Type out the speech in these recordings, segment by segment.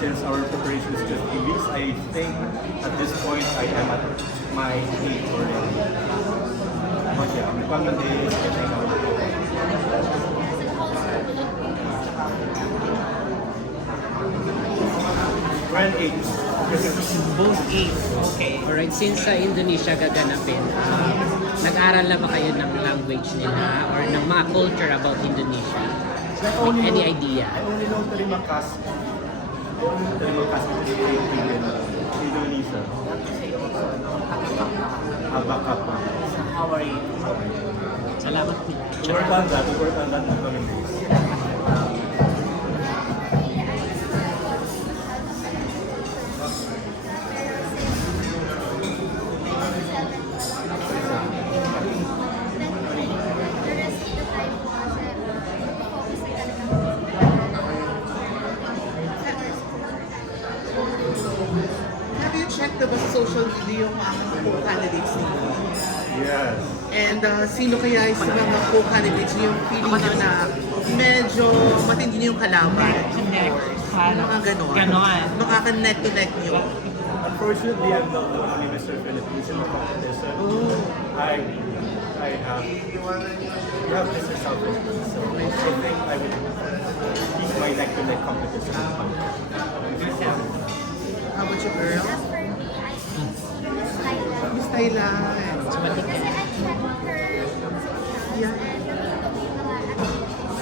since our preparation is just 2 weeks, I think at this point I am at my peak already. But yeah, my common day is getting out. Around 8. Both 8. Okay. Alright, since sa Indonesia gaganapin, nag-aral na ba kayo ng language nila or ng mga culture about Indonesia? Any idea? I only know terima kasih. Terima kasih in Indonesia. Abakapa. Sa Hawaii. Salamat po. Work on that in the coming days. Have you checked ba sa social media yung mga co-candidates ninyo? Yes. And sino kaya sa mga co-candidates yung feeling nyo na medyo matindi nyo yung kalaban? Mga ganon. Makaka-neck to neck nyo. Unfortunately, I'm not the only Mr. Philippines in the competition. I have Mr. Southwest, so I think I would keep my neck-to-neck competition. How about you, girl? As for me, I think Miss Thailand. Miss Thailand. Kasi I checked her socials Yeah. and nakita ko yung mga activities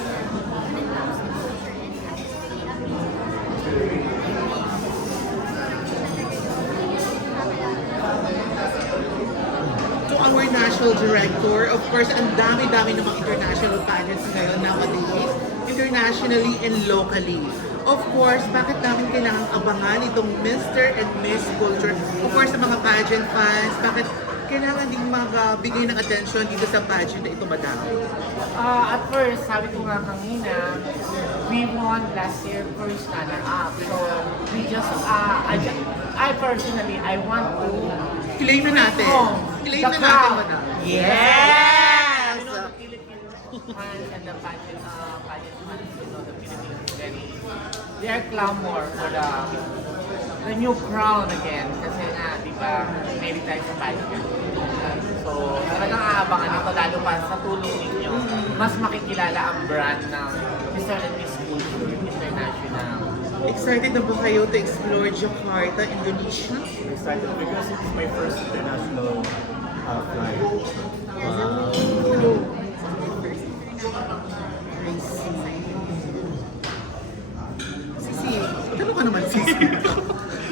when it comes to culture and it was really amazing. To our national director, of course, ang dami-dami ng mga international pageants ngayon nowadays, internationally and locally. Of course, bakit namin kailangan abangan itong Mr. and Miss Culture? Of course, sa mga pageant fans, bakit kailangan ding magbigay ng attention dito sa pageant na ito, madam? At first, sabi ko nga kanina, we won last year first runner-up. So, we just, I personally, I want to Claim na natin. Claim the na natin, crowd. madam. Yes! You know, the Philippine fans and the pageant fans, you know, the Philippines very, they are clamor for the new crown again. Kasi nga, di ba, meron tayo sa pageant. So, talagang aabangan ito, lalo pa sa tulong ninyo, mas makikilala ang brand ng Mr. and Miss Culture International. Excited na ba kayo to explore Jakarta, Indonesia? I'm excited because it's my first international flight. I see. Sisi, tanong ka naman, Sisi.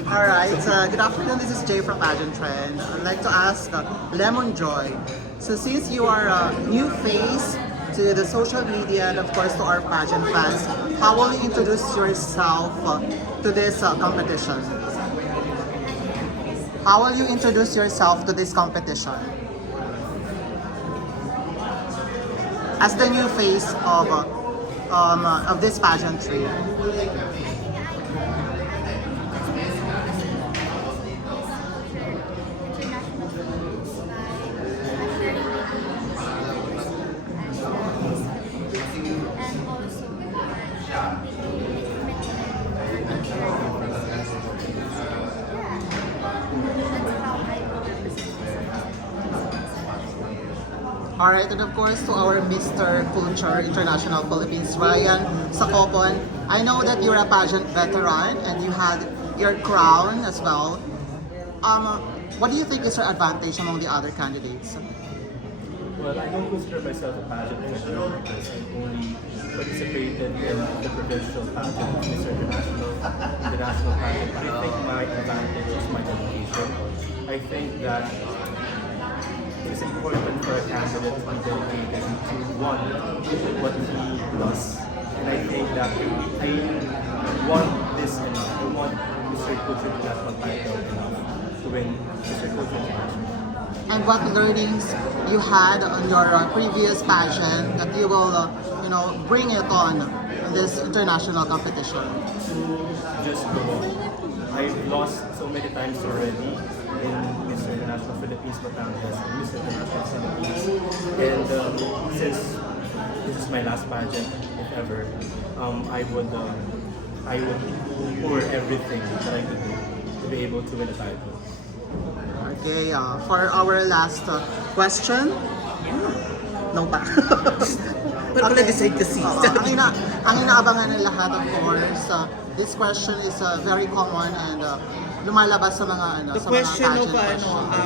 Alright, good afternoon. This is Jay from Pageant Trend. I'd like to ask Lemon Joy. So since you are a new face to the social media and of course to our pageant fans, how will you introduce yourself to this competition? How will you introduce yourself to this competition? As the new face of this pageantry. Alright, and of course to our Mr. Culture International Philippines, Ryan Sacopon. I know that you're a pageant veteran and you had your crown as well. What do you think is your advantage among the other candidates? Well, I don't consider myself a pageant veteran because I only participated in the provincial pageant, Mr. International pageant. I think my advantage is my dedication. I think that it's important for a candidate to be dedicated to one, what he does. And I think that I want this enough. I want Mr. Culture International title enough to win Mr. Culture International. And what learnings you had on your previous pageant that you will, bring it on in this international competition? Just go on. I've lost so many times already in Mr. International Philippines Batangas and Mr. International Philippines. And since this is my last pageant, if ever, I would I would pour everything that I could do to be able to win a title. Okay, for our last question. No pa. Pero wala decide kasi. Oo, ang inaabangan ng lahat, of course, this question is very common and lumalabas sa mga The sa mga question of pageant question.